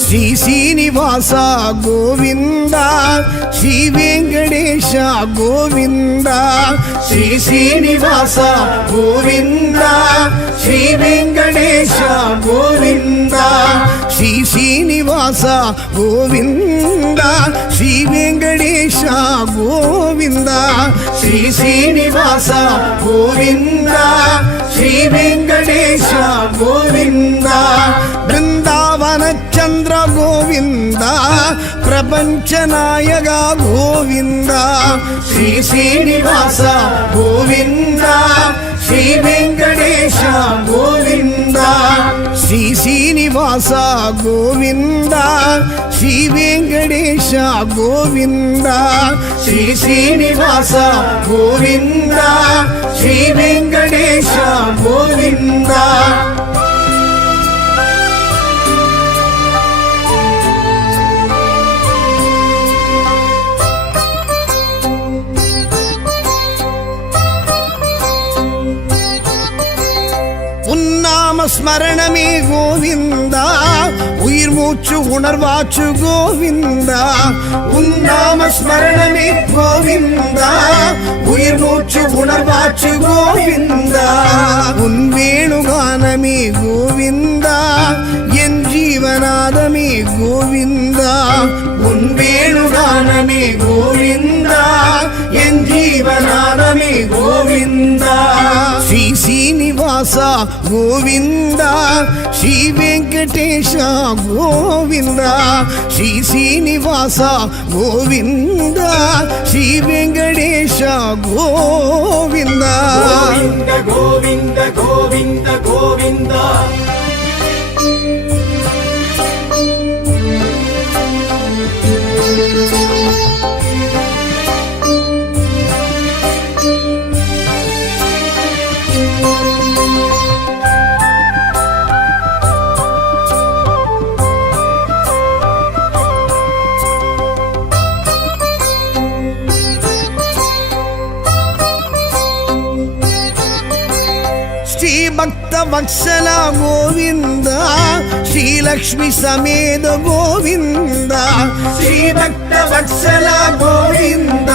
ಶ್ರೀ ಶ್ರೀನಿವಾಸ ಗೋವಿಂದ ಶ್ರೀ ವೆಂಕಟೇಶ ಗೋವಿಂದ ಶ್ರೀ ಶ್ರೀನಿವಾಸ ಗೋವಿಂದ ಶ್ರೀ ವೆಂಕಟೇಶ ಗೋವಿಂದ ಶ್ರೀ ಶ್ರೀನಿವಾಸ ಗೋವಿಂದ ಶ್ರೀ ವೆಂಕಟೇಶ ಗೋವಿಂದ ಶ್ರೀ ಶ್ರೀನಿವಾಸ ಗೋವಿಂದ ಶ್ರೀ ವೆಂಕಟೇಶ ಗೋವಿಂದ ಬೃಂದಾವನ ಚಂದ್ರ ಗೋವಿಂದ ಪ್ರಪಂಚ ನಾಯಕ ಗೋವಿಂದ ಶ್ರೀ ಶ್ರೀನಿವಾಸ ಗೋವಿಂದ ಶ್ರೀ ವೆಂಕಟೇಶ ಗೋವಿಂದ ಶ್ರೀ ಶ್ರೀನಿವಾಸ ಗೋವಿಂದ ಶ್ರೀ ವೆಂಕಟೇಶ ಗೋವಿಂದ ಶ್ರೀ ಶ್ರೀನಿವಾಸ ಗೋವಿಂದ ಶ್ರೀ ವೆಂಕಟೇಶ ಗೋವಿಂದ உன்னாம ஸ்மரணமே கோவிந்தா உயிர் மூச்சு உணர்வாச்சு கோவிந்தா உன்னாம ஸ்மரணமே கோவிந்தா உயிர் மூச்சு உணர்வாச்சு கோவிந்தா உன் வேணுகானமே கோவிந்தா என் ஜீவநாதமே கோவிந்தா உன் வேணுகானமே கோவிந்தா என் ஜீவநாதமே கோவிந்தா ஸ்ரீ ಶ್ರೀನಿವಾಸ ಗೋವಿಂದ ಶ್ರೀ ವೆಂಕಟೇಶ ಗೋವಿಂದ ಶ್ರೀ ಶ್ರೀನಿವಾಸ ಗೋವಿಂದ ಶ್ರೀ ವೆಂಕಟೇಶ ಗೋವಿಂದ ಗೋವಿಂದ ಗೋವಿಂದ ಗೋವಿಂದ ಗೋವಿಂದ ಭಕ್ತ ವತ್ಸಲ ಗೋವಿಂದ ಶ್ರೀಲಕ್ಷ್ಮಿ ಸಮೇತ ಗೋವಿಂದ ಶ್ರೀ ಭಕ್ತ ವತ್ಸಲ ಗೋವಿಂದ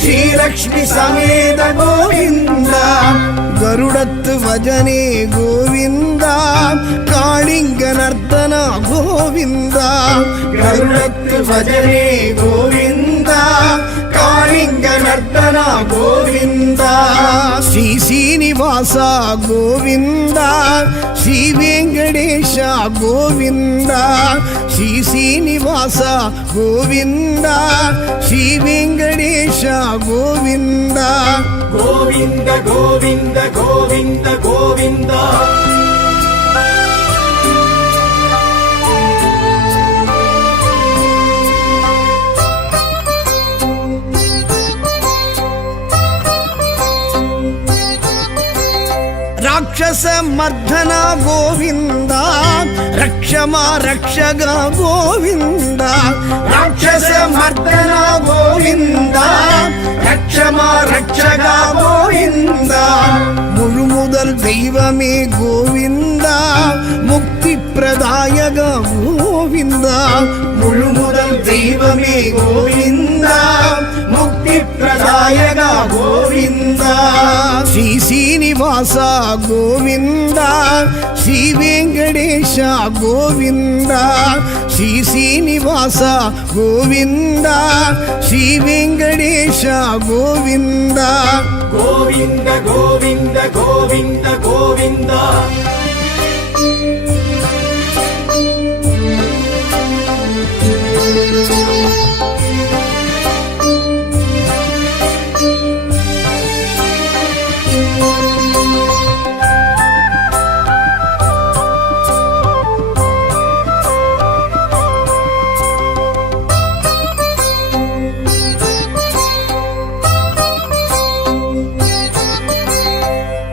ಶ್ರೀಲಕ್ಷ್ಮಿ ಸಮೇತ ಗೋವಿಂದ ಗರುಡತ್ತು ಭಜನೆ ಗೋವಿಂದ ಕಾಳಿಂಗ ನರ್ತನ ಗೋವಿಂದ ಗರುಡತ್ತು ಭಜನೆ ಗೋವಿಂದ ಕಾಳಿಂಗ ನರ್ತನ ಗೋವಿಂದ ಶ್ರೀ ಶ್ರೀನಿವಾಸ ಗೋವಿಂದ ಶ್ರೀ ವೆಂಕಟೇಶ ಗೋವಿಂದ ಶ್ರೀ ಶ್ರೀನಿವಾಸ ಗೋವಿಂದ ಶ್ರೀ ವೆಂಕಟೇಶ ಗೋವಿಂದ ಗೋವಿಂದ ಗೋವಿಂದ ಗೋವಿಂದ ಗೋವಿಂದ ರಾಕ್ಷಸ ಮರ್ಧನ ಗೋವಿಂದ ರಕ್ಷಮ ರಕ್ಷಗ ಗೋವಿಂದ ರಾಕ್ಷಸ ಮರ್ಧನ ಗೋವಿಂದ ರಕ್ಷಮ ರಕ್ಷಗ ಗೋವಿಂದ முழுமுதல் தெய்வமே கோவிந்த முக்தி பிரதாயக கோவிந்த முழுமுதல் தெய்வமே கோவிந்த முக்தி பிரதாயக கோவிந்த ஸ்ரீ ಶ್ರೀನಿವಾಸ ಗೋವಿಂದ ಶ್ರೀ ವೆಂಕಟೇಶ ಗೋವಿಂದ ಶ್ರೀ ಶ್ರೀನಿವಾಸ ಗೋವಿಂದ ಶ್ರೀ ವೆಂಕಟೇಶ ಗೋವಿಂದ ಗೋವಿಂದ ಗೋವಿಂದ ಗೋವಿಂದ ಗೋವಿಂದ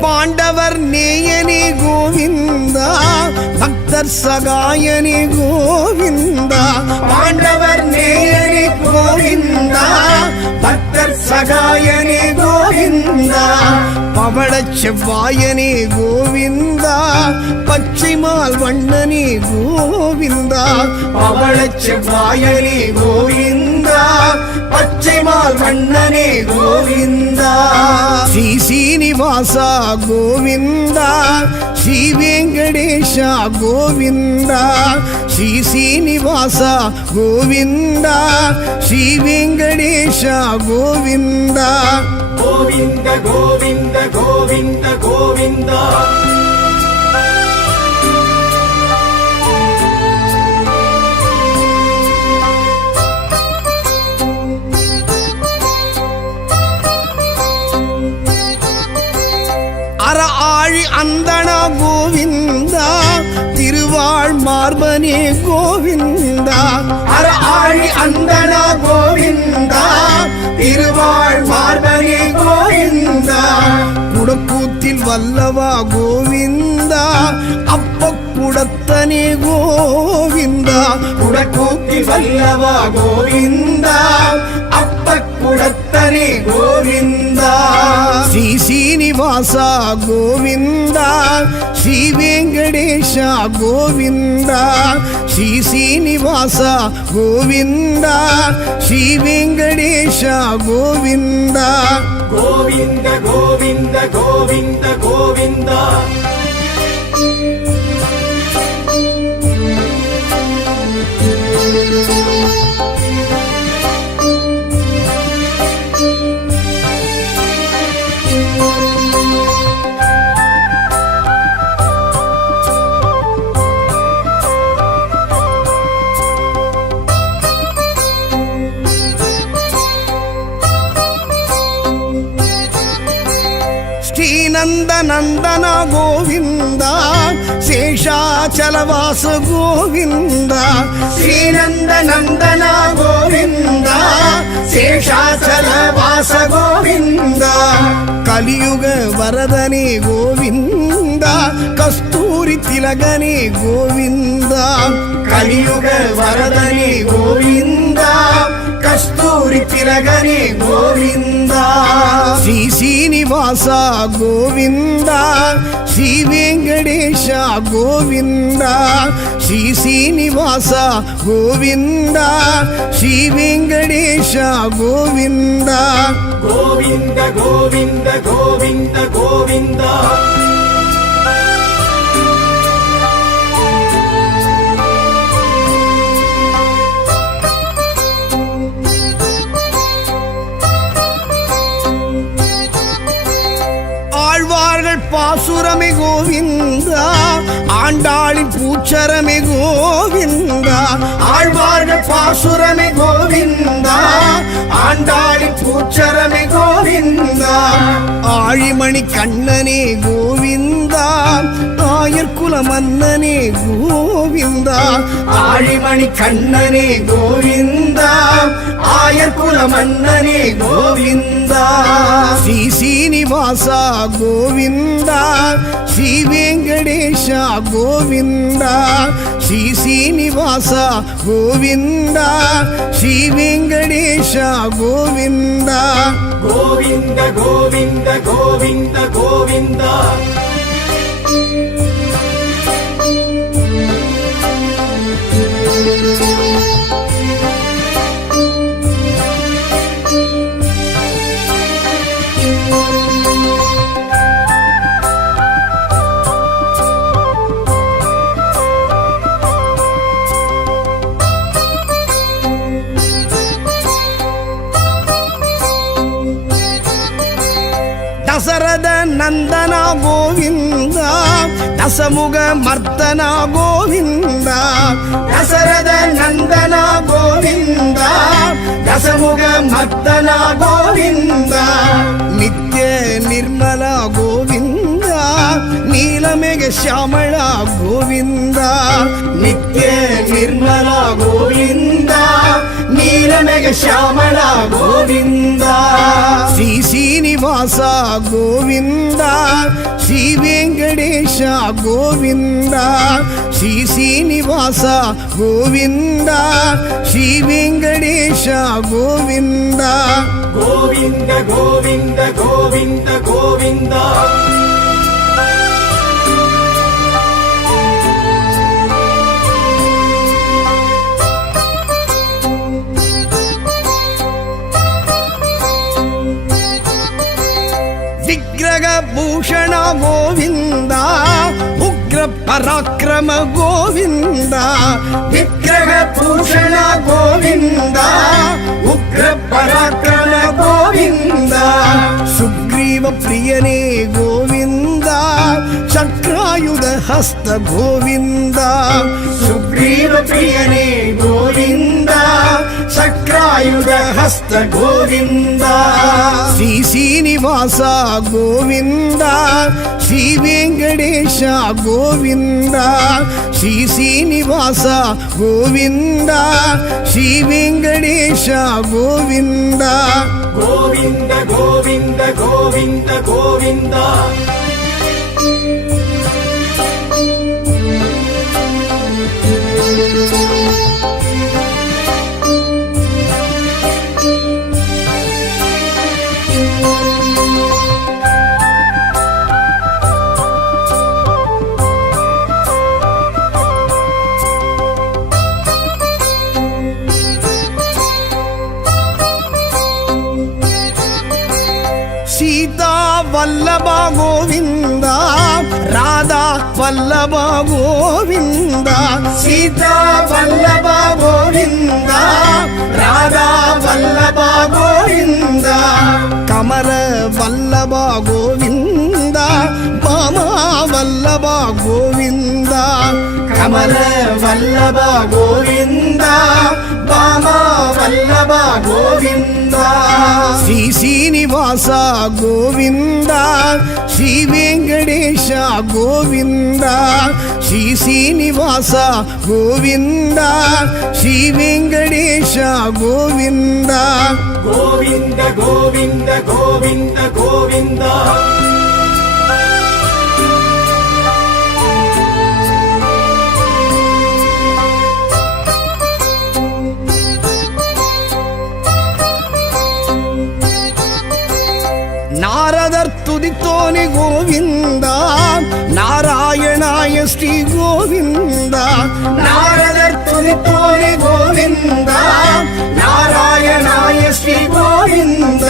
பாண்டவர் நேயனே கோவிந்த பக்தர் சகாயனே கோவிந்த பாண்டவர் நேயனே கோவிந்த பக்தர் சகாயனே கோவிந்தா பவளச் செவ்வாயனே கோவிந்தா பச்சைமால் வண்ணனே கோவிந்தா பவளச் செவ்வாயனே கோவிந்தா பச்சைமால் வண்ணனே கோவிந்தா ஸ்ரீ சீனிவாசா கோவிந்தா ஸ்ரீ வெங்கடேஷா கோவிந்தா ஸ்ரீ சீனிவாசா கோவிந்தா ஸ்ரீ வெங்கடேஷா கோவிந்தா கோவிந்த கோவிந்த கோவிந்த கோவிந்தா ஆழி அந்தனா கோவிந்தா திருவாழ் மார்பனே கோவிந்தா ஆழி அந்தனா கோவிந்தா திருவாழ் மார்பனே கோவிந்தா குடக்கூத்தில் வல்லவா கோவிந்தா அப்ப குடத்தனே கோவிந்தா குடக்கூத்தில் வல்லவா கோவிந்தா அப்ப குடத்தனே கோவிந்தா ஸ்ரீ சீனிவாசா கோவிந்தா ஸ்ரீ வெங்கடேஷா கோவிந்தா ஸ்ரீ சீனிவாசா கோவிந்தா ஸ்ரீ வெங்கடேஷா கோவிந்தா கோவிந்த கோவிந்த கோவிந்த கோவிந்தா ಶ್ರೀನಂದ ನಂದನ ಗೋವಿಂದ ಶೇಷಾಚಲವಾಸ ಗೋವಿಂದ ಶ್ರೀನಂದ ನಂದನ ಗೋವಿಂದ ಶೇಷಾಚಲವಾಸ ಗೋವಿಂದ ಕಲಿಯುಗ ವರದನೆ ಗೋವಿಂದ ಕಸ್ತೂರಿ ತಿಲಗನೆ ಗೋವಿಂದ ಕಲಿಯುಗ ವರದನೆ ಗೋವಿಂದ ಕಸ್ತೂರಿ ತಿಲಗನೆ ಗೋವಿಂದ ಶ್ರೀ ಶ್ರೀನಿವಾಸ ಗೋವಿಂದ ಶ್ರೀ ವೆಂಕಟೇಶ ಗೋವಿಂದ ಶ್ರೀ ಶ್ರೀನಿವಾಸ ಗೋವಿಂದ ಶ್ರೀ ವೆಂಕಟೇಶ ಗೋವಿಂದ ಗೋವಿಂದ ಗೋವಿಂದ ಗೋವಿಂದ ಗೋವಿಂದ ஆழ்வார்கள் பாசுரமே கோவிந்தா ஆண்டாளின் பூச்சரமே கோவிந்தா ஆழ்வார்கள் பாசுரமே கோவிந்தா ஆண்டாளின் பூச்சரமே கோவிந்தா ஆழிமணி கண்ணனே கோவிந்தா ஆயர்குல மன்னனே கோவிந்தா ஆழிமணி கண்ணனே கோவிந்தா ஆயர்குல மன்னனே கோவிந்தா ஸ்ரீ சீனிவாசா கோவிந்தா ஸ்ரீ வெங்கடேஷா கோவிந்தா ஸ்ரீ சீனிவாசா கோவிந்தா ஸ்ரீ வெங்கடேஷா கோவிந்தா ಗೋವಿಂದ ಗೋವಿಂದ ಗೋವಿಂದ ಗೋವಿಂದ ದಶರಥ ನಂದನ ಗೋವಿಂದ ದಶಮುಗ ಮರ್ದನ ಗೋವಿಂದ ದಶರಥ ನಂದನ ಗೋವಿಂದ ದಶಮುಗ ಮರ್ದನ ಗೋವಿಂದ ನಿತ್ಯ ನಿರ್ಮಲ ಗೋವಿಂದ ನೀಲಮೇಘ ಶ್ಯಾಮಳ ಗೋವಿಂದ ನಿತ್ಯ ನಿರ್ಮಲ ಗೋವಿಂದ ನೀಲಮೇಘ ಶ್ಯಾಮಳ ಗೋವಿಂದ ಶ್ರೀ ಶ್ರೀನಿವಾಸ ಗೋವಿಂದ ಶ್ರೀ ವೆಂಕಟೇಶ ಗೋವಿಂದ ಶ್ರೀ ಶ್ರೀನಿವಾಸ ಗೋವಿಂದ ಶ್ರೀ ವೆಂಕಟೇಶ ಗೋವಿಂದ ಗೋವಿಂದ ಗೋವಿಂದ ಗೋವಿಂದ ಗೋವಿಂದ ವಿಗ್ರಹ ಭೂಷಣ ಗೋವಿಂದ ಉಗ್ರ ಪರಾಕ್ರಮ ಗೋವಿಂದ ವಿಗ್ರಹ ಭೂಷಣ ಗೋವಿಂದ ಉಗ್ರ ಪರಾಕ್ರಮ ಗೋವಿಂದ ಸುಗ್ರೀವ ಪ್ರಿಯನೇ ಗೋವಿಂದ ಚಕ್ರಾಯುಧ ಹಸ್ತ ಗೋವಿಂದ ಸುಗ್ರೀವ ಪ್ರಿಯನೇ ಗೋವಿಂದ ಚಕ್ರಾಯುಧ ಹಸ್ತ ಗೋವಿಂದ ಶ್ರೀ ಶ್ರೀನಿವಾಸ ಗೋವಿಂದ ಶ್ರೀ ವೆಂಕಟೇಶ ಗೋವಿಂದ ಶ್ರೀ ಶ್ರೀನಿವಾಸ ಗೋವಿಂದ ಶ್ರೀ ವೆಂಕಟೇಶ ಗೋವಿಂದ ಗೋವಿಂದ ಗೋವಿಂದ ಗೋವಿಂದ ಗೋವಿಂದ ಸೀತಾ ವಲ್ಲಭ ಗೋವಿಂದ ರಾಧಾ ವಲ್ಲಭ ಗೋವಿಂದ ಸೀತಾ ವಲ್ಲಭ ಗೋವಿಂದ ರಾಧಾ ವಲ್ಲಭ ಗೋವಿಂದ ಕಮಲ ವಲ್ಲಭ ಗೋವಿಂದ ಬಾಮ ವಲ್ಲಭ ಗೋವಿಂದ ಕಮಲ ವಲ್ಲಭ ಗೋವಿಂದ ಬಾಮ ವಲ್ಲಭ ಗೋವಿಂದ ಶ್ರೀ ಶ್ರೀನಿವಾಸ ಗೋವಿಂದ ಶ್ರೀ ವೆಂಕಟೇಶ ಗೋವಿಂದ ಶ್ರೀ ಶ್ರೀನಿವಾಸ ಗೋವಿಂದ ಶ್ರೀ ವೆಂಕಟೇಶ ಗೋವಿಂದ ಗೋವಿಂದ ಗೋವಿಂದ ಗೋವಿಂದ ಗೋವಿಂದ ನಾರದರ್ ತುದಿತೋನೆ ಗೋವಿಂದ ನಾರಾಯಣಾಯ ಶ್ರೀ ಗೋವಿಂದ ನಾರದರ್ ತುದಿತೋನೆ ಗೋವಿಂದ ನಾರಾಯಣಾಯ ಶ್ರೀ ಗೋವಿಂದ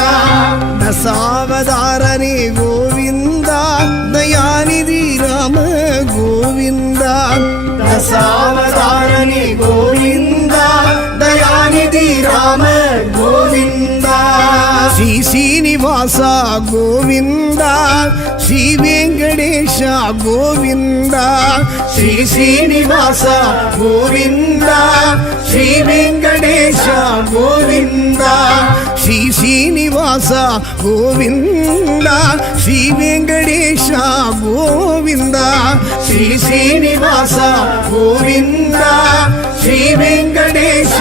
ದಶಾವತಾರನೇ ಗೋವಿಂದ ದಯಾನಿಧಿ ರಾಮ ಗೋವಿಂದ ದಶಾವತಾರನೇ ಗೋವಿಂದ ದಯಾನಿಧಿ ರಾಮ ಗೋವಿಂದ ಶ್ರೀ ಶ್ರೀನಿವಾಸ ಗೋವಿಂದ ಶ್ರೀ ವೆಂಕಟೇಶ ಗೋವಿಂದ ಶ್ರೀ ಶ್ರೀನಿವಾಸ ಗೋವಿಂದ ಶ್ರೀ ವೆಂಕಟೇಶ ಗೋವಿಂದ ಶ್ರೀ ಶ್ರೀನಿವಾಸ ಗೋವಿಂದ ಶ್ರೀ ವೆಂಕಟೇಶ ಗೋವಿಂದ ಶ್ರೀ ಶ್ರೀನಿವಾಸ ಗೋವಿಂದ ಶ್ರೀ ವೆಂಕಟೇಶ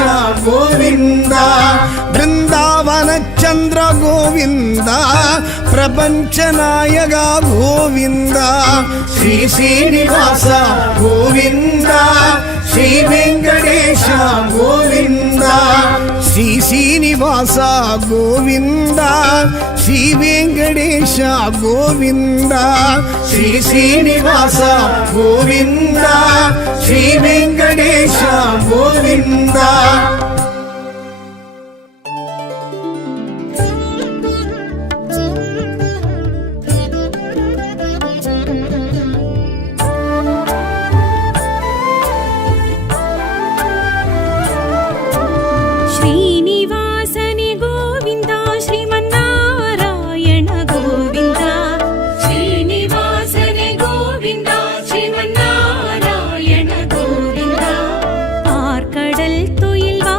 ಗೋವಿಂದ ಬೃಂದಾವನ ಚಂದ್ರ ಗೋವಿಂದ ಪ್ರಪಂಚ ನಾಯಕ ಗೋವಿಂದ ಶ್ರೀ ಶ್ರೀನಿವಾಸ ಗೋವಿಂದ ಶ್ರೀ ವೆಂಕಟೇಶ ಗೋವಿಂದ ಶ್ರೀ ಶ್ರೀನಿವಾಸ ಗೋವಿಂದ ಶ್ರೀ ವೆಂಕಟೇಶ ಗೋವಿಂದ ಶ್ರೀ ಶ್ರೀನಿವಾಸ ಗೋವಿಂದ ಶ್ರೀ ವೆಂಕಟೇಶ ಗೋವಿಂದ ஆர்கடல் துயில் வா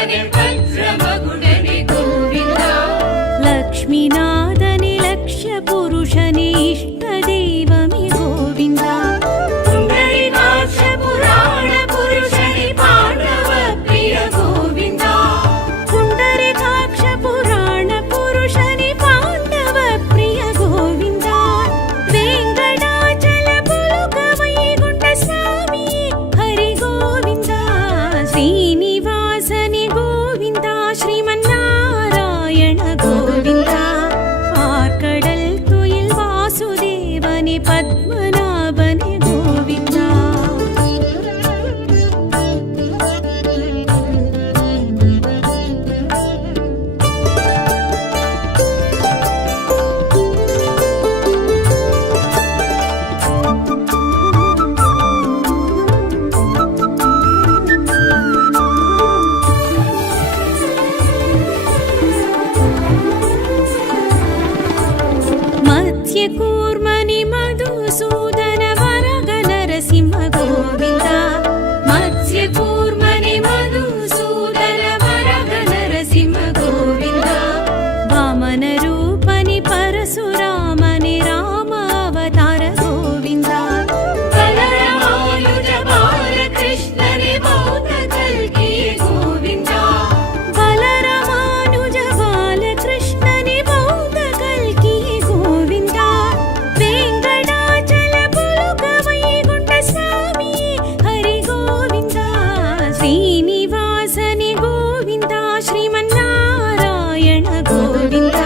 ಪರಶುರಾಮನೆ ಭದ್ರಮಗುಡನೆ ಗೋವಿಂದ ಲಕ್ಷ್ಮೀನಾಥನೆ ಲಕ್ಷ್ಯ ಪುರುಷನೇ ಇಷ್ಟ ದೈವಮಿ ಗೋವಿಂದ ಪುಂಡರೀಕಾಕ್ಷ ಪುರಾಣ ಪುರುಷನೇ ಪಾಂಡವ ಪ್ರಿಯ ಗೋವಿಂದ ಪುಂಡರೀಕಾಕ್ಷ ಪುರಾಣ ಪುರುಷನೇ ಪಾಂಡವ ಪ್ರಿಯ ಗೋವಿಂದ ವೆಂಕಟಾಚಲ ಪುಲಕ ವೈಗುಂಠ ಸ್ವಾಮಿ ಹರಿ ಗೋವಿಂದ ಶ್ರೀನಿವಾಸನೆ ಗೋವಿಂದ ಶ್ರೀಮನ್ನಾರಾಯಣ ಗೋವಿಂದ ಆರ್ಕಡಲ್ ತುಯಿಲ್ ವಾಸುದೇವನೆ ಪದ್ಮನಾಭನೆ ಗೋವಿಂದ ಮತ್ಸ್ಯ ಕೂರ್ಮನಿ ಮಧುಸೂದನ ವರಗ ನರಸಿಂಹ ಗೋವಿಂದ ಮತ್ಸ್ಯ ಕೂರ್ಮನೆ ಮಧುಸೂದನ ವರಗ ನರಸಿಂಹ ಗೋವಿಂದ ವಾಮನ ರೂಪನಿ ಪರಶುರಾಮನೆ ರಾಮ ಅವತಾರ ಗೋವಿಂದ ಬಲರಾಮಾನುಜ ಬಾಲಕೃಷ್ಣನೇ ಬೌದ್ಧ ಕಲ್ಕಿಯೇ ಗೋವಿಂದ ಬಲರಾಮಾನುಜ ಬಾಲಕೃಷ್ಣನೆ ಬೌದ್ಧ ಕಲ್ಕಿಯೇ ಗೋವಿಂದ ವೆಂಕಟಾಚಲ ಪುಲಕ ವೈಗುಂಠ ಸ್ವಾಮಿ ಹರಿ ಗೋವಿಂದ ಶ್ರೀನಿವಾಸನೆ ಗೋವಿಂದ ಶ್ರೀಮನ್ನಾರಾಯಣ ಗೋವಿಂದ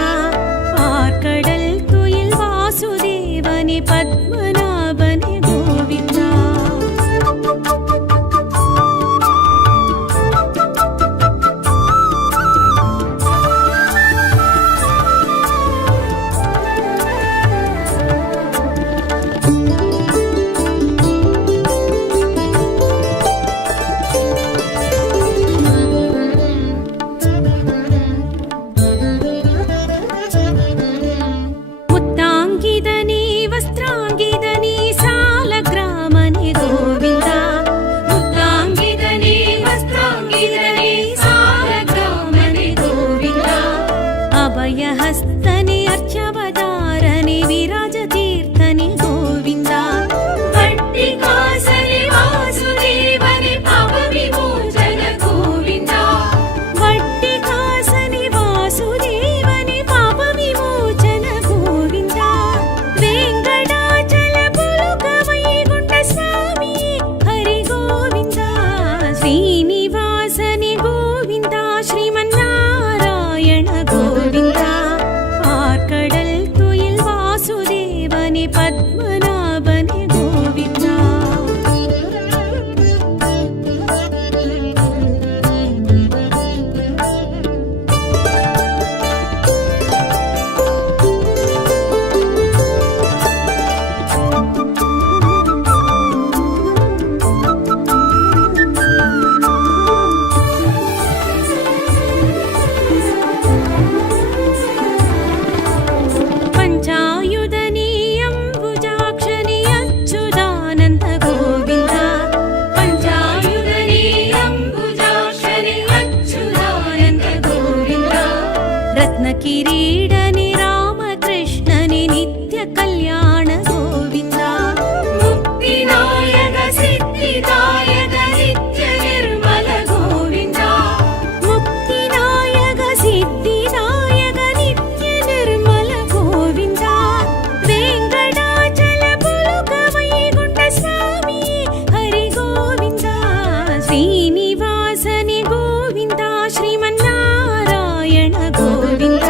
ಆರ್ಕಡಲ್ ತುಯಿಲ್ ವಾಸುದೇವನೆ ಪದ್ಮನಾಭನೆ ಗೋವಿಂದ ಮುತ್ತಾಂಗಿದನಿ ವಸ್ತ್ರಾಂಗಿದನಿ ಸಾಲಗ್ರಾಮನೆ ಗೋವಿಂದ ಮುತ್ತಾಂಗಿದನೇ ವಸ್ತ್ರಾಂಗಿದನೇ ಸಾಲಗ್ರಾಮನೆ ಗೋವಿಂದ ಅಭಯ ಹಸ್ತನೆ ಅರ್ಚವದಾರನೆ ವಿರಾಜ ತೀರ್ಥನೆ ಗೋವಿಂದ ಭಟ್ಟಿಕಾಸನೆ ವಾಸುದೇವನೆ ಪಾಪ ವಿಮೋಚನ ಗೋವಿಂದ ವಟ್ಟಿಕಾಸನೆ ವಾಸುದೇವನೆ ಪಾಪ ವಿಮೋಚನ ಗೋವಿಂದ ವೆಂಕಟಾಚಲ ಪುಲಕ ವೈಗುಂಠ ಸ್ವಾಮಿ ಹರಿ ಗೋವಿಂದ ಶ್ರೀನಿವಾಸನೆ ಗೋವಿಂದ ಶ್ರೀಮನ್ನಾರಾಯಣ ಗೋವಿಂದ ಆರ್ಕಡಲ್ ತುಯಿಲ್ ವಾಸುದೇವನೆ ಪದ್ಮನಾಭನೆ ಗೋವಿಂದ ಪಂಚಾಯುಧನಿ ಅಂಬುಜಾಕ್ಷನಿ ಅಚ್ಯುತಾನಂದ ಗೋವಿಂದ ಪಂಚಾಯುಧನೇ ಅಂಬುಜಾಕ್ಷನೇ ಅಚ್ಯುತಾನಂದ ಗೋವಿಂದ ರತ್ನ ಕಿರೀಡನಿ ರಾಮಕೃಷ್ಣನಿ ನಿತ್ಯ ಕಲ್ಯಾಣ ಗೋವಿಂದ ಮುಕ್ತಿನಾಯಕ ಸಿದ್ಧಿದಾಯಕ ನಿತ್ಯ ನಿರ್ಮಲ ಗೋವಿಂದ ಮುಕ್ತಿನಾಯಕ ಸಿದ್ಧಿದಾಯಕ ನಿತ್ಯ ನಿರ್ಮಲ ಗೋವಿಂದ ವೆಂಕಟಾಚಲ ಪುಲಕ ವೈಗುಂಠ ಸ್ವಾಮಿ ಹರಿ ಗೋವಿಂದ ಶ್ರೀನಿವಾಸನೆ ಗೋವಿಂದ ಶ್ರೀಮನ್ನಾರಾಯಣ ಗೋವಿಂದ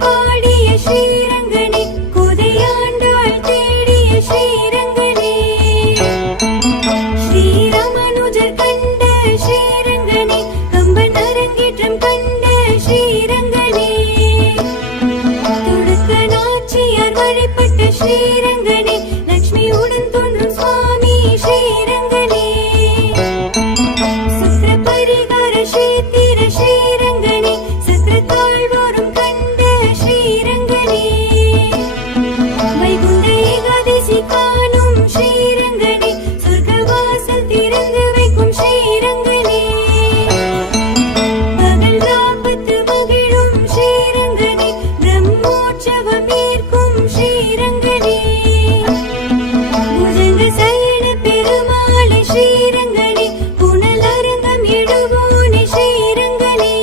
பாடிய ஸ்ரீரங்கனே குதையாண்டாள் தேடிய ஸ்ரீரங்கனே ஸ்ரீராமனுஜர் கண்ட ஸ்ரீரங்கனே கம்பன் அரங்கேற்றம் கண்ட ஸ்ரீரங்கனே துடுக்க நாச்சியார் வழிபட்ட ஸ்ரீரங்கனே லட்சுமியுடன் தோன்றும் சுவாமி ஸ்ரீரங்கனே சுத்திர பரிகார ஸ்ரீத்திர ஸ்ரீரங்கனே சத்திரத்தாழ்வாரும் கண்ட ஸ்ரீரங்கனே வைகுண்ட ஏகாதசி காணும் ஸ்ரீரங்கனே சொர்க்கவாசல் திறந்து வைக்கும் ஸ்ரீரங்கனே பகல் ராப்பத்து மகிழும் ஸ்ரீரங்கனே பிரம்மோற்சவம் ஏற்கும் ஸ்ரீரங்கனே புஜங்க சயன பெருமாளே ஸ்ரீரங்கனே புனல் அரங்கம் எழுவோனே ஸ்ரீரங்கனே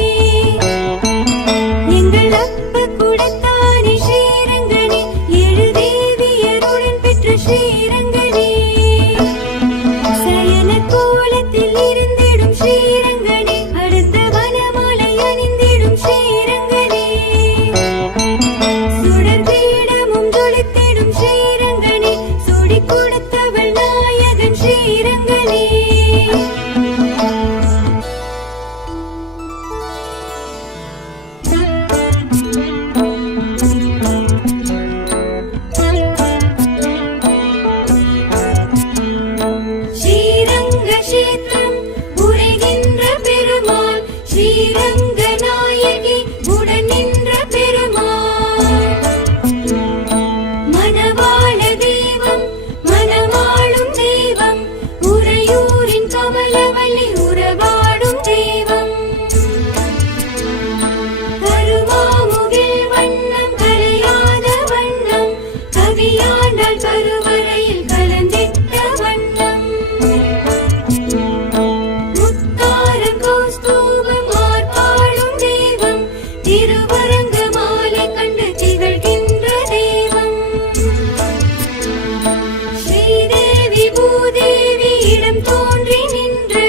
எங்கள் அப்ப குடத்தானே ஸ்ரீரங்கனே ஏழு தேவியருடன் பெற்ற ஸ்ரீரங்கனே சயன கோலத்தில் இருந்திடும் ஸ்ரீரங்கனே அடுத்த வனமாலை அணிந்திடும் ஸ்ரீரங்கனே சுடர் பீடமும் ஜொலித்திடும் ஸ்ரீரங்கனே சுடி கொடுத்தவள் நாயகன் ஸ்ரீரங்கனே ஸ்ரீரங்க கஷேத்திரம் உரைகின்ற பெருமாள் ஸ்ரீரங்க நாயகி உடன் நின்ற பெருமாள் மணவாள தெய்வம் மணவாளும் தெய்வம் உறையூரின் கமலவல்லி உறவாடும் தெய்வம் கருவாமுகில் வண்ணம் கரையாத வண்ணம் கவியாண்டாள் கருவறையில் கலந்திட்ட வண்ணம் முத்தாரம் கௌஸ்தூபம் ஆர்ப்பாடும் தெய்வம் திருவரங்க மாலை கண்டு திகழ்கின்ற தெய்வம் ஸ்ரீதேவி பூதேவி இடம் தோன்றி நின்று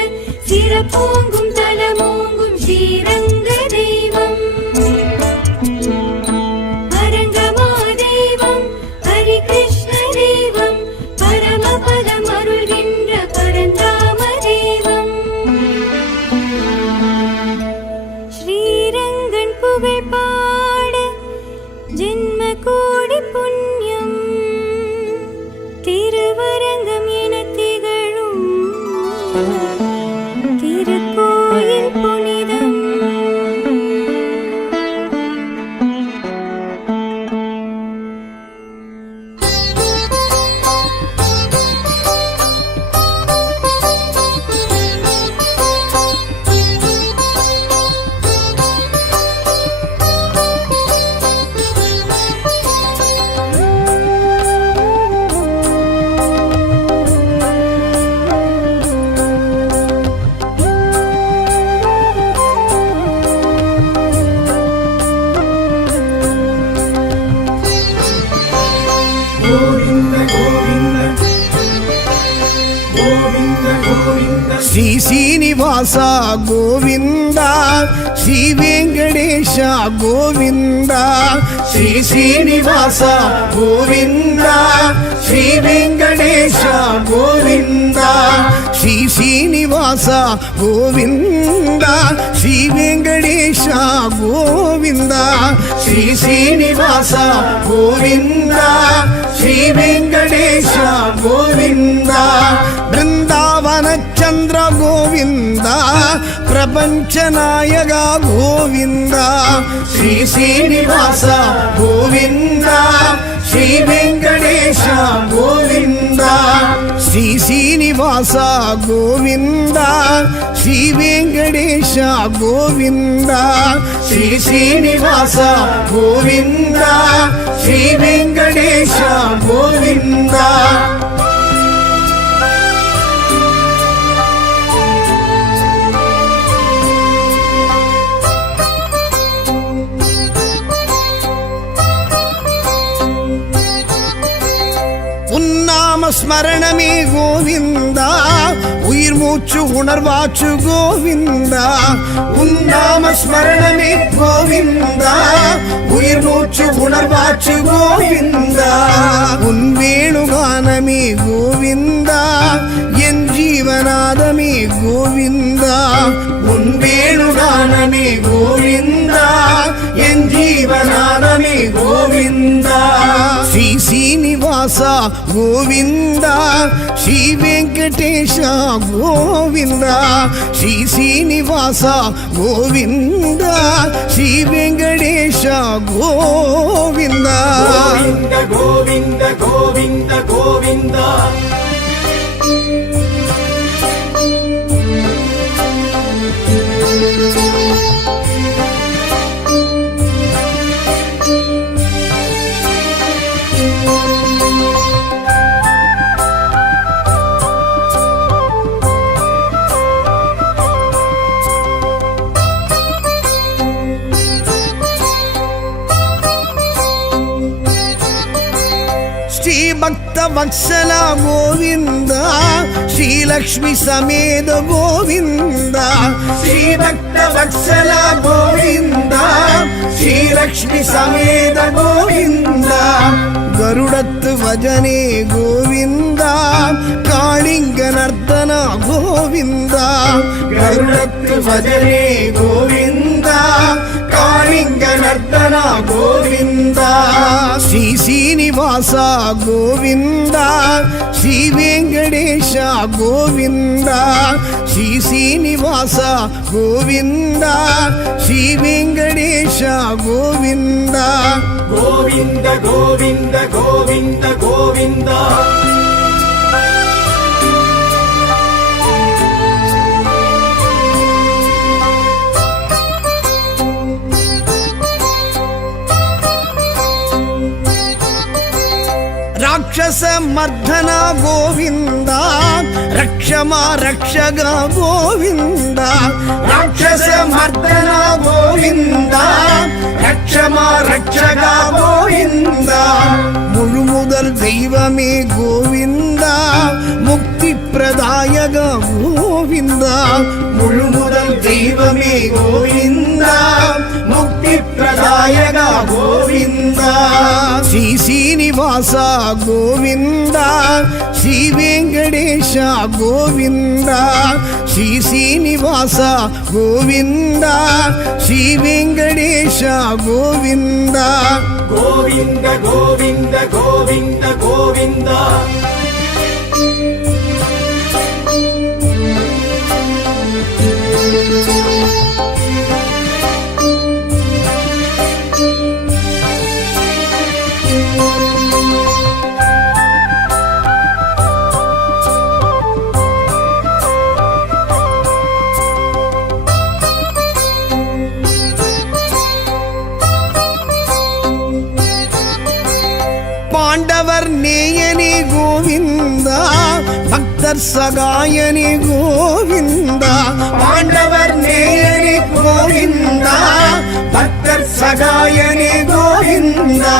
சிறப்போங்கும் தலமோங்கும் ஸ்ரீரங்க தெய்வம் அரங்கமா தெய்வம் ஹரிகிருஷ்ண தெய்வம் பரமபதம் அருள்கின்ற பரந்தாம தெய்வம் ஸ்ரீரங்கன் புகழ் பாட ஜென்ம கோடி புண்ணியம் திருவரங்கம் என திகழும் திருக்கோயில் புனிதம் கோவிந்த கோவிந்த கோவிந்த கோவிந்த ಶ್ರೀ ಶ್ರೀನಿವಾಸ ಗೋವಿಂದ ಶ್ರೀ ವೆಂಕಟೇಶ ಗೋವಿಂದ ಶ್ರೀ ಶ್ರೀನಿವಾಸ ಗೋವಿಂದ ಶ್ರೀ ವೆಂಕಟೇಶ ಗೋವಿಂದ ಶ್ರೀ ಶ್ರೀನಿವಾಸ ಗೋವಿಂದ ಶ್ರೀ ವೆಂಕಟೇಶ ಗೋವಿಂದ ಶ್ರೀ ಶ್ರೀನಿವಾಸ ಗೋವಿಂದ ಶ್ರೀ ವೆಂಕಟೇಶ ಗೋವಿಂದ ಬೃಂದಾವನ ಚಂದ್ರ ಗೋವಿಂದ ಪ್ರಪಂಚ ನಾಯಕ ಗೋವಿಂದ ಶ್ರೀ ಶ್ರೀನಿವಾಸ ಗೋವಿಂದ ಶ್ರೀ ವೆಂಕಟೇಶ ಗೋವಿಂದ ಶ್ರೀ ಶ್ರೀನಿವಾಸ ಗೋವಿಂದ ಶ್ರೀ ವೆಂಕಟೇಶ ಗೋವಿಂದ ಶ್ರೀ ಶ್ರೀನಿವಾಸ ಗೋವಿಂದ ಶ್ರೀ ವೆಂಕಟೇಶ ಗೋವಿಂದ ஸ்மரணமே கோவிந்தா உயிர் மூச்சு உணர்வாச்சு கோவிந்தா உன்னாம ஸ்மரணமே கோவிந்தா உயிர் மூச்சு மூச்சு உணர்வாச்சு கோவிந்தா உன் வேணுகானமே கோவிந்தா என் ஜீவநாதமே கோவிந்தா உன் வேணுகானமே கோவிந்தா என் ஜீவநாதமே கோவிந்தா ஸ்ரீ சீனிவாசா கோவிந்தா ஸ்ரீ வெங்கடேஷா கோவிந்தா ஸ்ரீ சீனிவாசா கோவிந்தா ஸ்ரீ வெங்கடேஷா கோவிந்தா கோவிந்த கோவிந்த கோவிந்த கோவிந்தா ಶ್ರೀ ಭಕ್ತ ವತ್ಸಲ ಗೋವಿಂದ ಶ್ರೀ ಲಕ್ಷ್ಮಿ ಸಮೇತ ಗೋವಿಂದ ಶ್ರೀ ಭಕ್ತ ವತ್ಸಲ ಗೋವಿಂದ ಶ್ರೀ ಲಕ್ಷ್ಮಿ ಸಮೇತ ಗೋವಿಂದ ಗರುಡತ್ತು ಭಜನೆ ಗೋವಿಂದ ಕಾಳಿಂಗ ನರ್ತನ ಗೋವಿಂದ ಗರುಡತ್ತು ಭಜನೆ ಗೋವಿಂದ ಕಾಳಿಂಗ ನರ್ತನ ಗೋವಿಂದ ಶ್ರೀ ಶ್ರೀನಿವಾಸ ಗೋವಿಂದ ಶ್ರೀ ವೆಂಕಟೇಶ ಗೋವಿಂದ ಶ್ರೀ ಶ್ರೀನಿವಾಸ ಗೋವಿಂದ ಶ್ರೀ ವೆಂಕಟೇಶ ಗೋವಿಂದ ಗೋವಿಂದ ಗೋವಿಂದ ಗೋವಿಂದ ಗೋವಿಂದ ರಾಕ್ಷಸ ಮರ್ಧನ ಗೋವಿಂದ ರಕ್ಷಮ ರಕ್ಷಗ ಗೋವಿಂದ ರಾಕ್ಷಸ ಮರ್ಧನ ಗೋವಿಂದ ರಕ್ಷಮ ರಕ್ಷಗ ಗೋವಿಂದ முழுமுதல் தெய்வமே கோவிந்தா முக்தி பிரதாயக கோவிந்தா முழுமுதல் தெய்வமே கோவிந்தா முக்தி பிரதாயக கோவிந்தா ஸ்ரீ சீனிவாசா கோவிந்தா ஸ்ரீ வெங்கடேஷா கோவிந்தா ஸ்ரீ சீனிவாசா கோவிந்தா ஸ்ரீ வெங்கடேஷா கோவிந்தா ಗೋವಿಂದ ಗೋವಿಂದ ಗೋವಿಂದ ಗೋವಿಂದ பாண்டவர் நேயனே கோவிந்தா பக்தர் சகாயனே கோவிந்தா பாண்டவர் நேயனே கோவிந்தா பக்தர் சகாயனே கோவிந்தா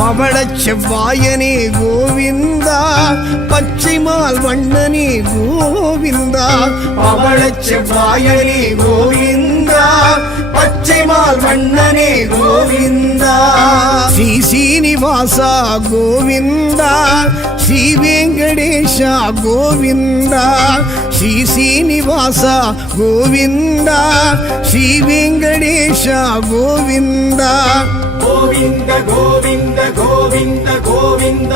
பவளச் செவ்வாயனே கோவிந்தா பச்சைமால் வண்ணனே கோவிந்தா பவளச் செவ்வாயனே கோவிந்தா பச்சைமால் வண்ணனே கோவிந்தா ஸ்ரீ சீனிவாசா கோவிந்தா ஸ்ரீ வெங்கடேஷா கோவிந்தா ஸ்ரீ சீனிவாசா கோவிந்தா ஸ்ரீ வெங்கடேஷா கோவிந்தா ಗೋವಿಂದ ಗೋವಿಂದ ಗೋವಿಂದ ಗೋವಿಂದ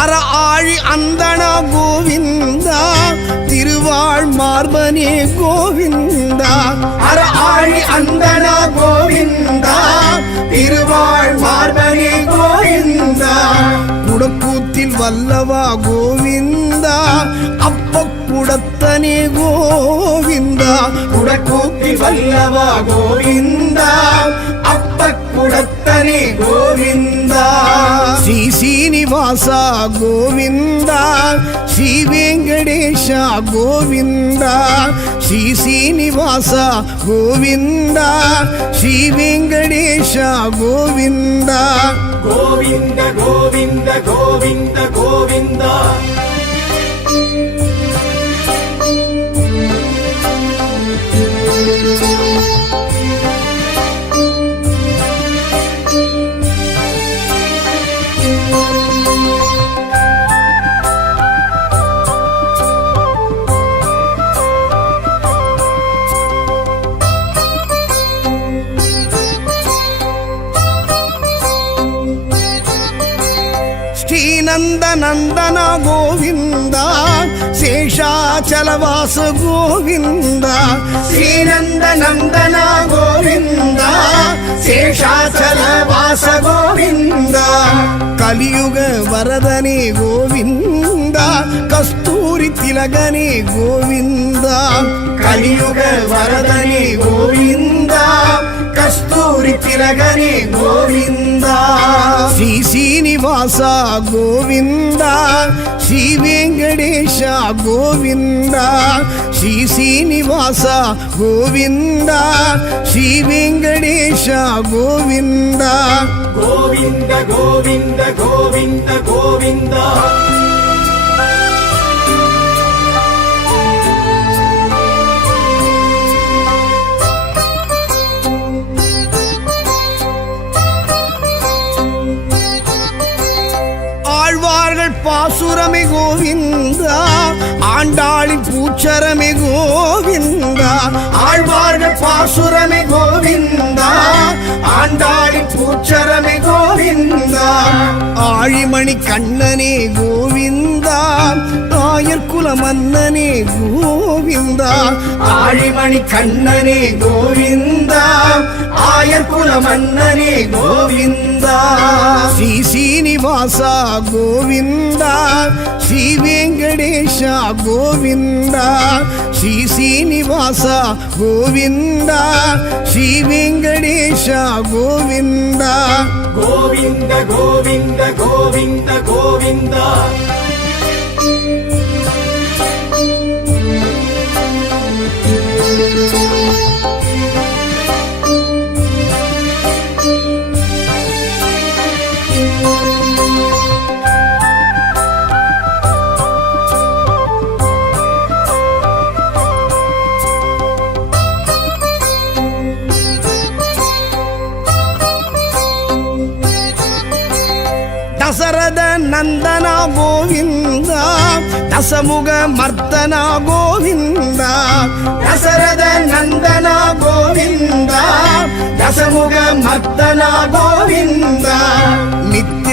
அற ஆழி அந்தன கோவிந்தா திருவாழ் மார்பனே கோவிந்தா அற ஆழி அந்தன கோவிந்தா திருவாழ் மார்பனே கோவிந்தா குடக்கூத்தில் வல்லவா கோவிந்தா அப்ப குடத்தனே கோவிந்தா குடக்கூத்தில் வல்லவா கோவிந்தா அப்ப குடத்தனே கோவிந்தா ஸ்ரீ சீனிவாசா கோவிந்தா ஸ்ரீ வெங்கடேஷா கோவிந்தா ஸ்ரீ சீனிவாசா கோவிந்தா ஸ்ரீ வெங்கடேஷா கோவிந்தா ಗೋವಿಂದ ಗೋವಿಂದ ಗೋವಿಂದ ಗೋವಿಂದ ಶ್ರೀನಂದ ನಂದನ ಗೋವಿಂದ ಶೇಷಾಚಲವಾಸ ಗೋವಿಂದ ಶ್ರೀನಂದ ನಂದನ ಗೋವಿಂದ ಶೇಷಾಚಲವಾಸ ಗೋವಿಂದ ಕಲಿಯುಗ ವರದನೆ ಗೋವಿಂದ ಕಸ್ತೂರಿ ತಿಲಗನೆ ಗೋವಿಂದ ಕಲಿಯುಗ ವರದನೆ ಗೋವಿಂದ ಕಸ್ತೂರಿ ತಿಲಗನೆ ಗೋವಿಂದ ಶ್ರೀ ಶ್ರೀನಿವಾಸ ಗೋವಿಂದ ಶ್ರೀ ವೆಂಕಟೇಶ ಗೋವಿಂದ ಶ್ರೀ ಶ್ರೀನಿವಾಸ ಗೋವಿಂದ ಶ್ರೀ ವೆಂಕಟೇಶ ಗೋವಿಂದ ಗೋವಿಂದ ಗೋವಿಂದ ಗೋವಿಂದ ಗೋವಿಂದ ஆழ்வார்கள் பாசுரமே கோவிந்தா ஆண்டாளின் பூச்சரமே கோவிந்தா ஆழ்வார்கள் பாசுரமே கோவிந்தா ஆண்டாளின் பூச்சரமே கோவிந்தா ஆழிமணி கண்ணனே கோவிந்தா ஆயர் குல மன்னனே கோவிந்தா ஆழிமணி கண்ணனே கோவிந்தா ஆயர் குல மன்னனே கோவிந்தா ஸ்ரீ ஸ்ரீனிவாச ಗೋವಿಂದ ಶ್ರೀ ವೆಂಕಟೇಶ ಗೋವಿಂದ ಶ್ರೀ ಶ್ರೀನಿವಾಸ ಗೋವಿಂದ ಶ್ರೀ ವೆಂಕಟೇಶ ಗೋವಿಂದ ಗೋವಿಂದ ಗೋವಿಂದ ಗೋವಿಂದ ಗೋವಿಂದ ದಸರದ ನಂದನ ಗೋವಿಂದ ದಸಮುಗ ಮರ್ದನ ಗೋವಿಂದ ದಸರದ ನಂದನ ಗೋವಿಂದ ದಸಮುಗ ಮರ್ದನ ಗೋವಿಂದ ನಿತ್ಯ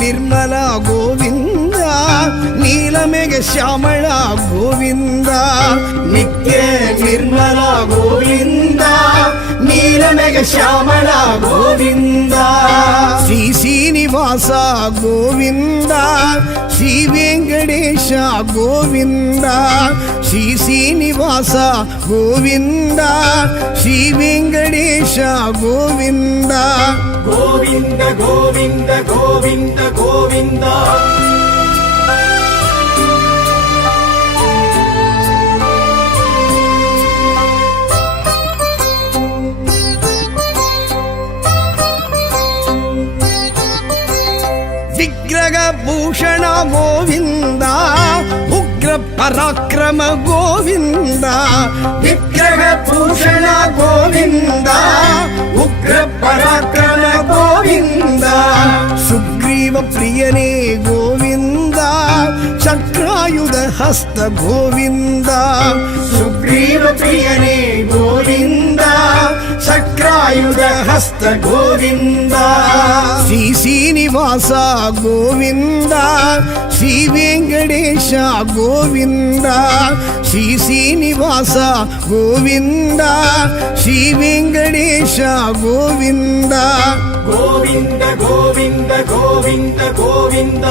ನಿರ್ಮಲ ಗೋವಿಂದ ನೀಲಮೇಘ ಶ್ಯಾಮಳ ಗೋವಿಂದ ನಿತ್ಯ ನಿರ್ಮಲ ಗೋವಿಂದ ನೀಲಮೇಘ ಶ್ಯಾಮಳ ಗೋವಿಂದ ಶ್ರೀ ಶ್ರೀನಿವಾಸ ಗೋವಿಂದ ಶ್ರೀ ವೆಂಕಟೇಶ ಗೋವಿಂದ ಶ್ರೀ ಶ್ರೀನಿವಾಸ ಗೋವಿಂದ ಶ್ರೀ ವೆಂಕಟೇಶ ಗೋವಿಂದ ಗೋವಿಂದ ಗೋವಿಂದ ಗೋವಿಂದ ಗೋವಿಂದ ವಿಗ್ರಹ ಭೂಷಣ ಗೋವಿಂದ ಉಗ್ರ ಪರಾಕ್ರಮ ಗೋವಿಂದ ವಿಗ್ರಹ ಭೂಷಣ ಗೋವಿಂದ ಉಗ್ರ ಪರಾಕ್ರಮ ಗೋವಿಂದ ಸುಗ್ರೀವ ಪ್ರಿಯನೇ ಗೋವಿಂದ ಚಕ್ರಾಯುಧ ಹಸ್ತ ಗೋವಿಂದ ಸುಗ್ರೀವ ಪ್ರಿಯನೇ ಗೋವಿಂದ ಚಕ್ರಾಯುಧ ಹಸ್ತ ಗೋವಿಂದ ಶ್ರೀ ಶ್ರೀನಿವಾಸ ಗೋವಿಂದ ಶ್ರೀ ವೆಂಕಟೇಶ ಗೋವಿಂದ ಶ್ರೀ ಶ್ರೀನಿವಾಸ ಗೋವಿಂದ ಶ್ರೀ ವೆಂಕಟೇಶ ಗೋವಿಂದ ಗೋವಿಂದ ಗೋವಿಂದ ಗೋವಿಂದ ಗೋವಿಂದ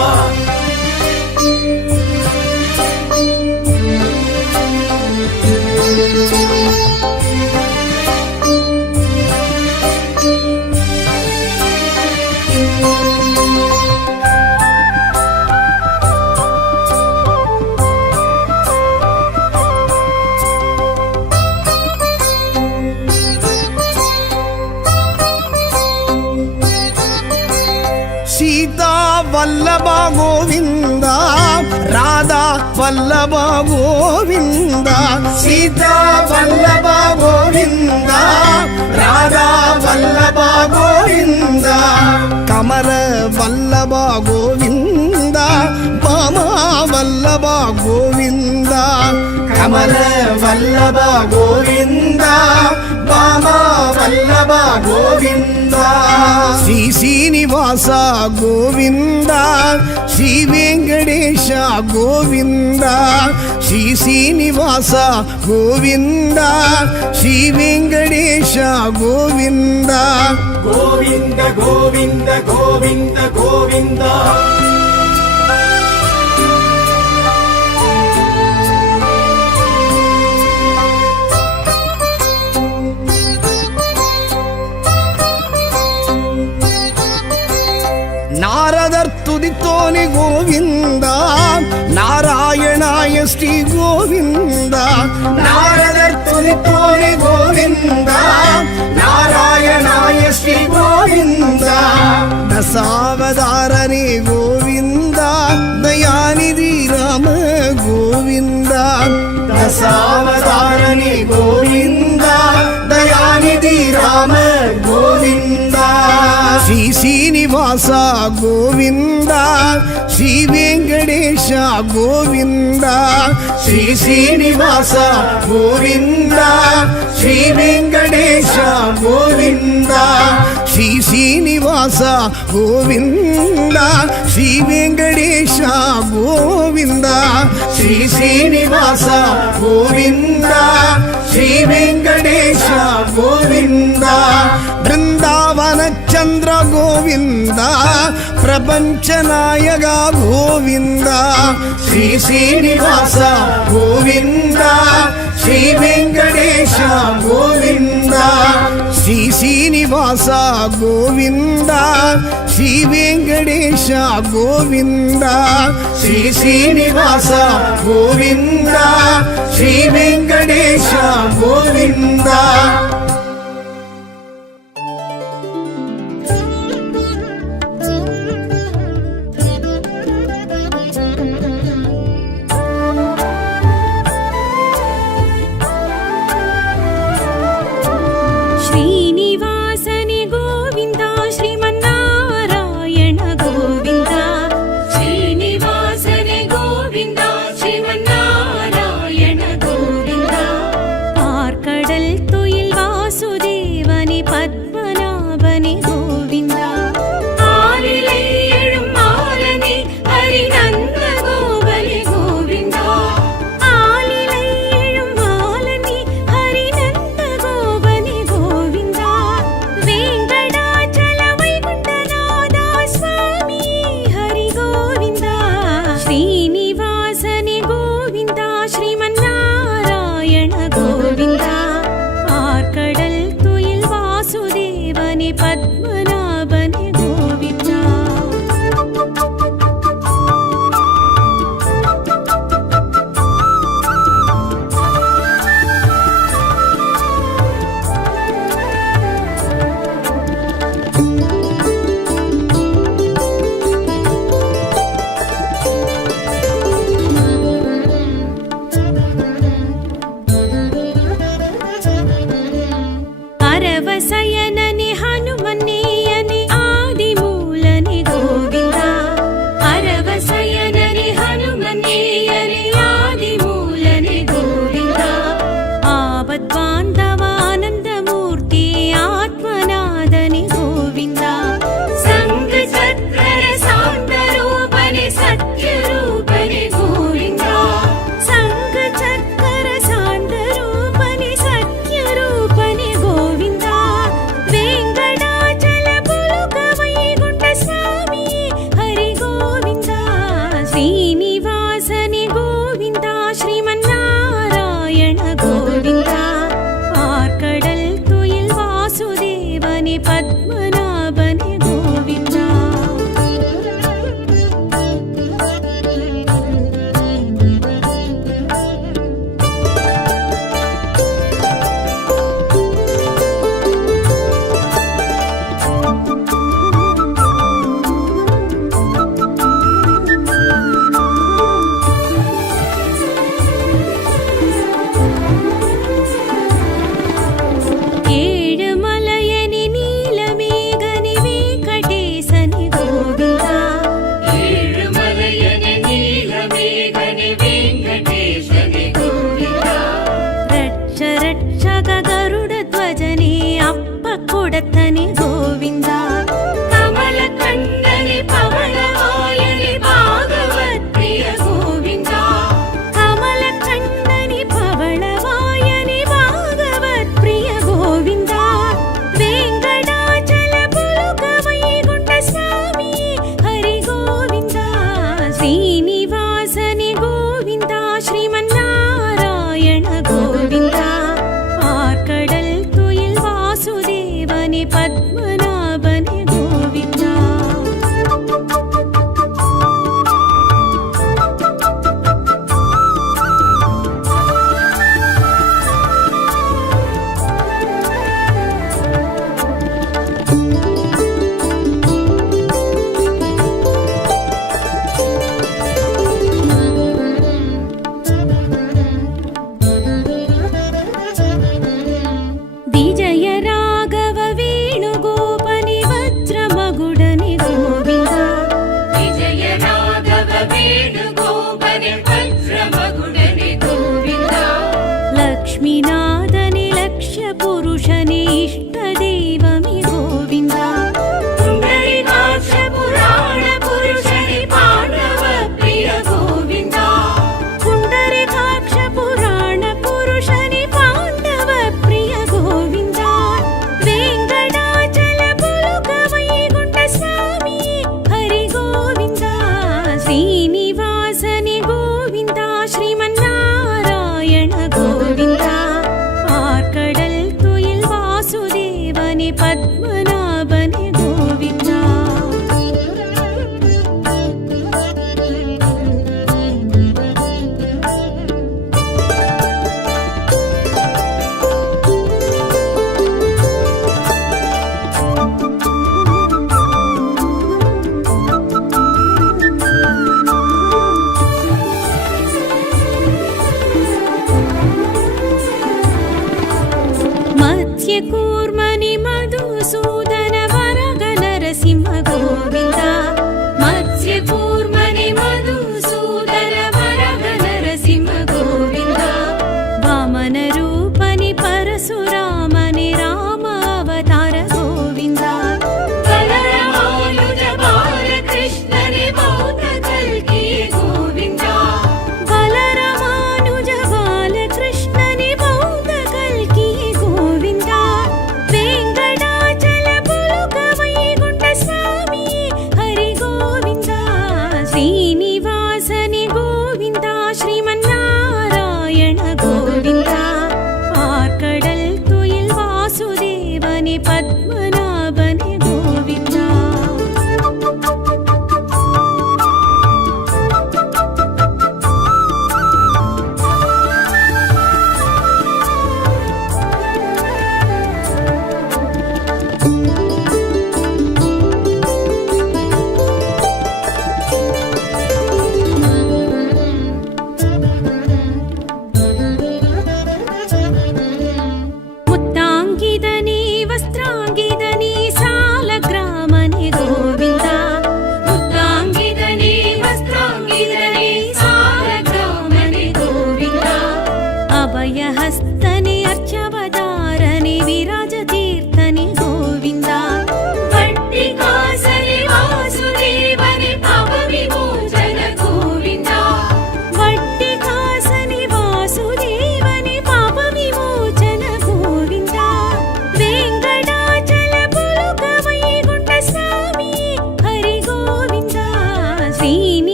ಸೀತಾ ವಲ್ಲಭ ಗೋವಿಂದ ರಾಧಾ ವಲ್ಲಭ ಗೋವಿಂದ ಸೀತಾ ವಲ್ಲಭ ಗೋವಿಂದ ರಾಧಾ ವಲ್ಲಭ ಗೋವಿಂದ ಕಮಲ ವಲ್ಲಭ ಗೋವಿಂದ ಬಾಮ ವಲ್ಲಭ ಗೋವಿಂದ ಕಮಲ ವಲ್ಲಭ ಗೋವಿಂದ ಬಾಮ ವಲ್ಲಭ ಗೋವಿಂದ ಶ್ರೀ ಶ್ರೀನಿವಾಸ ಗೋವಿಂದ ಶ್ರೀ ವೆಂಕಟೇಶ ಗೋವಿಂದ ಶ್ರೀ ಶ್ರೀನಿವಾಸ ಗೋವಿಂದ ಶ್ರೀ ವೆಂಕಟೇಶ ಗೋವಿಂದ ಗೋವಿಂದ ಗೋವಿಂದ ಗೋವಿಂದ ಗೋವಿಂದ ನಾರದರ್ ತುದಿತೋನಿ ಗೋವಿಂದ ನಾರಾಯಣಾಯ ಶ್ರೀ ಗೋವಿಂದ ನಾರದರ್ ತುದಿತೋನಿ ಗೋವಿಂದ ನಾರಾಯಣಾಯ ಶ್ರೀ ಗೋವಿಂದ ದಶಾವತಾರನೇ ಗೋವಿಂದ ದಯಾನಿಧಿ ರಾಮ ಗೋವಿಂದ ದಶಾವತಾರನೇ ಗೋವಿಂದ ದಯಾನಿಧಿ ರಾಮ ಗೋವಿಂದ ಶ್ರೀ ಶ್ರೀನಿವಾಸ ಗೋವಿಂದ ಶ್ರೀ ವೆಂಕಟೇಶ ಗೋವಿಂದ ಶ್ರೀ ಶ್ರೀನಿವಾಸ ಗೋವಿಂದ ಶ್ರೀ ವೆಂಕಟೇಶ ಗೋವಿಂದ ಶ್ರೀ ಶ್ರೀನಿವಾಸ ಗೋವಿಂದ ಶ್ರೀ ವೆಂಕಟೇಶ ಗೋವಿಂದ ಶ್ರೀ ಶ್ರೀನಿವಾಸ ಗೋವಿಂದ ಶ್ರೀ ವೆಂಕಟೇಶ ಗೋವಿಂದ ಬೃಂದಾವನ ಚಂದ್ರ ಗೋವಿಂದ ಪ್ರಪಂಚ ನಾಯಕ ಗೋವಿಂದ ಶ್ರೀ ಶ್ರೀನಿವಾಸ ಗೋವಿಂದ ಶ್ರೀ ವೆಂಕಟೇಶ ಗೋವಿಂದ ಶ್ರೀ ಶ್ರೀನಿವಾಸ ಗೋವಿಂದ ಶ್ರೀ ವೆಂಕಟೇಶ ಗೋವಿಂದ ಶ್ರೀ ಶ್ರೀನಿವಾಸ ಗೋವಿಂದ ಶ್ರೀ ವೆಂಕಟೇಶ ಗೋವಿಂದ ಶ್ರೀನಿವಾಸನೆ ಗೋವಿಂದ ಶ್ರೀಮನ್ನಾರಾಯಣ ಗೋವಿಂದ ಶ್ರೀನಿವಾಸನೆ ಗೋವಿಂದ ಶ್ರೀಮನ್ನಾರಾಯಣ ಗೋವಿಂದ பார்க்கடல் துயில்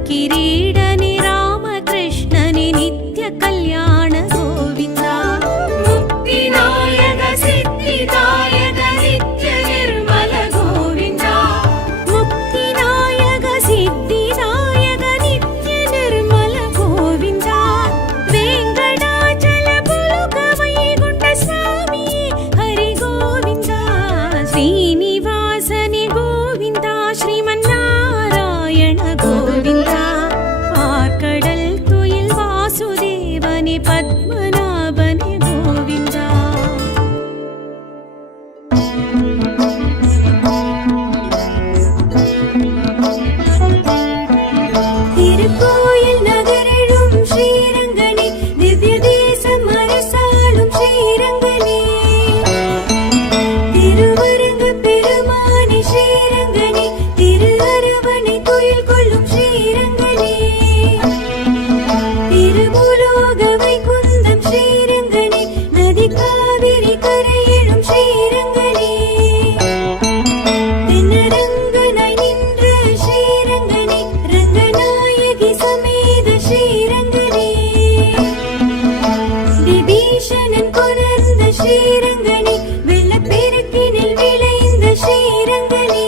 ಕಿರೀಡನೆ ರಾಮಕೃಷ್ಣನೆ ನಿತ್ಯ ಕಲ್ಯಾಣ ಗೋವಿಂದ ಮುಕ್ತಿದಾಯಕ ಸಿದ್ಧಿದಾಯಕ ನಿತ್ಯ ನಿರ್ಮಲ ಗೋವಿಂದ ಮುಕ್ತಿದಾಯಕ ಸಿದ್ಧಿದಾಯಕ ನಿತ್ಯ ನಿರ್ಮಲ ಗೋವಿಂದ ವೆಂಕಟಾಚಲ ಪುಲಕ ವೈಗುಂಠ ಸ್ವಾಮಿ ಹರಿ ಗೋವಿಂದ ಶ್ರೀನಿವಾಸನೆ ಗೋವಿಂದ ಶ್ರೀಮನ್ನಾರಾಯಣ ಗೋವಿಂದ ಆರ್ಕಡಲ್ ತುಯಿಲ್ ವಾಸುದೇವನೆ ಪದ್ಮನಾಭನೆ ಗೋವಿಂದ திருக்கோயில் நகரழும் ஸ்ரீரங்கனே திவ்ய தேசம் அரசாளும் ஸ்ரீரங்கனே திருவரங்க பெருமானே ஸ்ரீரங்கனே திரு அரவணை துயில் கொள்ளும் ஸ்ரீரங்கனே திருபுலோக வைகுந்தம் ஸ்ரீரங்கனே நதி காவிரி கரையிலும் ஸ்ரீரங்கனே தென்னரங்கனாய் நின்ற ஸ்ரீரங்கனே ரங்கநாயகி சமேத ஸ்ரீரங்கனே விபீஷணன் கொணர்ந்த ஸ்ரீரங்கனே வெள்ளப்பெருக்கினில் விளைந்த ஸ்ரீரங்கனே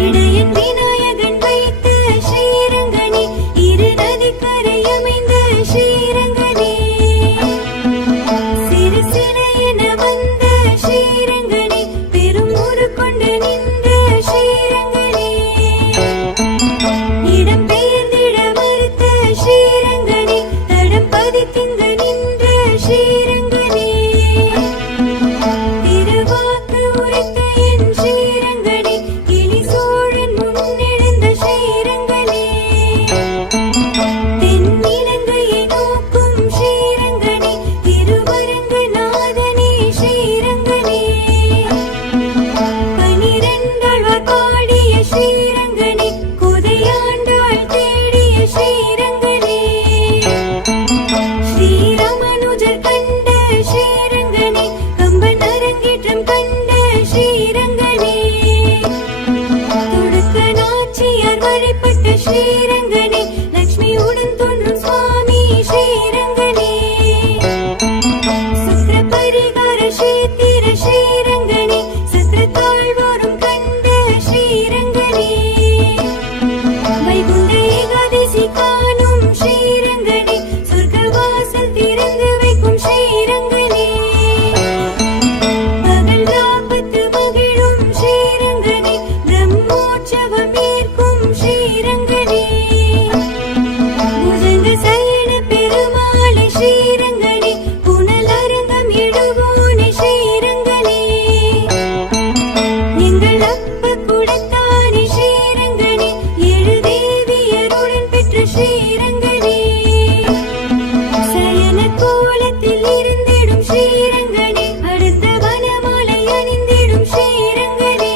இடையன் விநாயகன் வைத்த ஸ்ரீரங்கனே இரு நதிக்கரை அமைந்த ஸ்ரீரங்கனே சிறு சிறையென வந்த ஸ்ரீரங்கனே பெரும் ஊரு கொண்டு நின்ற ஸ்ரீரங்கனே இடம் பெயர்ந்திட மறுத்த ஸ்ரீரங்கனே தடம் பதித்திங்கு நின்ற ஸ்ரீரங்கனே திருவாக்கு உரைத்த என் ஸ்ரீரங்கனே கிளி சோழன் முன்னெழுந்த ஸ்ரீரங்கனே தென்னிலங்கையை நோக்கும் ஸ்ரீரங்கனே திருவரங்கநாதனே ஸ்ரீரங்கனே பனிரெண்டாழ்வார் பாடிய ஸ்ரீரங்கனே குதையாண்டாள் தேடிய ஸ்ரீரங்கனே ஸ்ரீராமனுஜர் கண்ட ஸ்ரீரங்கனே கம்பன் அரங்கேற்றம் கண்ட ஸ்ரீரங்கனே துடுக்க நாச்சியார் வழிபட்ட ஸ்ரீரங்கனே லட்சுமியுடன் தோன்றும் சுவாமி ஸ்ரீரங்கனே சுக்ர பரிகார ஸ்ரீத்திர ஸ்ரீரங்கனே சத்ரத்தாழ்வாரும் கண்ட ஸ்ரீரங்கனே வைகுண்ட ஏகாதசி காணும் ஸ்ரீரங்கனே சொர்க்கவாசல் திறந்து வைக்கும் ஸ்ரீரங்கனே பகல் ராப்பத்து மகிழும் ஸ்ரீரங்கனே பிரம்மோற்சவம் ஏற்கும் ஸ்ரீரங்கனே புஜங்க சயன பெருமாளே ஸ்ரீரங்கனே புனல் அரங்கம் எழுவோனே ஸ்ரீரங்கனே எங்கள் அப்ப குடத்தானே ஸ்ரீரங்கனே ஏழு தேவியருடன் பெற்ற ஸ்ரீரங்கனே சயன கோலத்தில் இருந்திடும் ஸ்ரீரங்கனே அடுத்த வனமாலை அணிந்திடும் ஸ்ரீரங்கனே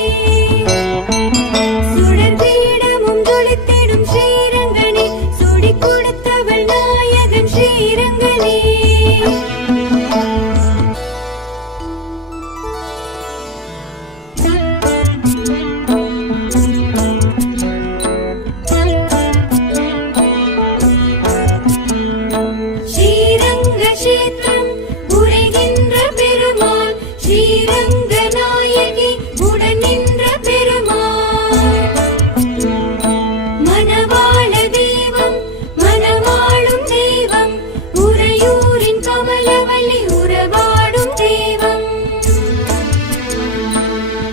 சுடர் பீடமும் ஜொலித்திடும் ஸ்ரீரங்கனே சுடி கொடுத்தவள் நாயகன் ஸ்ரீரங்கனே ஸ்ரீரங்க கஷேத்திரம் உரைகின்ற பெருமாள் ஸ்ரீரங்க நாயகி உடன் நின்ற பெருமாள் மணவாள தெய்வம் மணவாளும் தெய்வம் உறையூரின் கமலவல்லி உறவாடும் தெய்வம்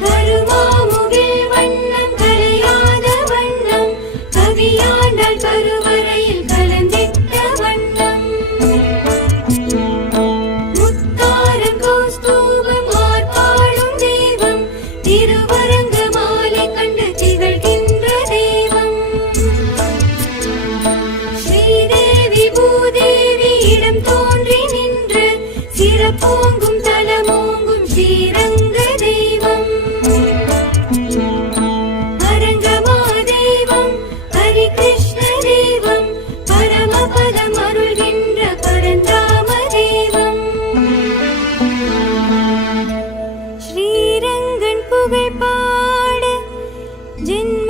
கருமாமுகில் வண்ணம் கரையாத வண்ணம் கவியாண்டாள் கருவறையில் கலந்திட்ட வண்ணம் முத்தார கௌஸ்தூபம் ஆர்ப்பாடும் தெய்வம் திருவரங்க மாலை கண்டு திகழ்கின்ற தெய்வம் ஸ்ரீதேவி பூதேவி இடம் தோன்றி நின்று சிறப்போங்கும் தலமோங்கும் ஸ்ரீரங்க தெய்வம் அரங்கமா தெய்வம் ஹரிகிருஷ்ண தெய்வம் பரமபதம் அருள்கின்ற பரந்தாம தெய்வம் ஸ்ரீரங்கன் புகழ் பாட ஜென்ம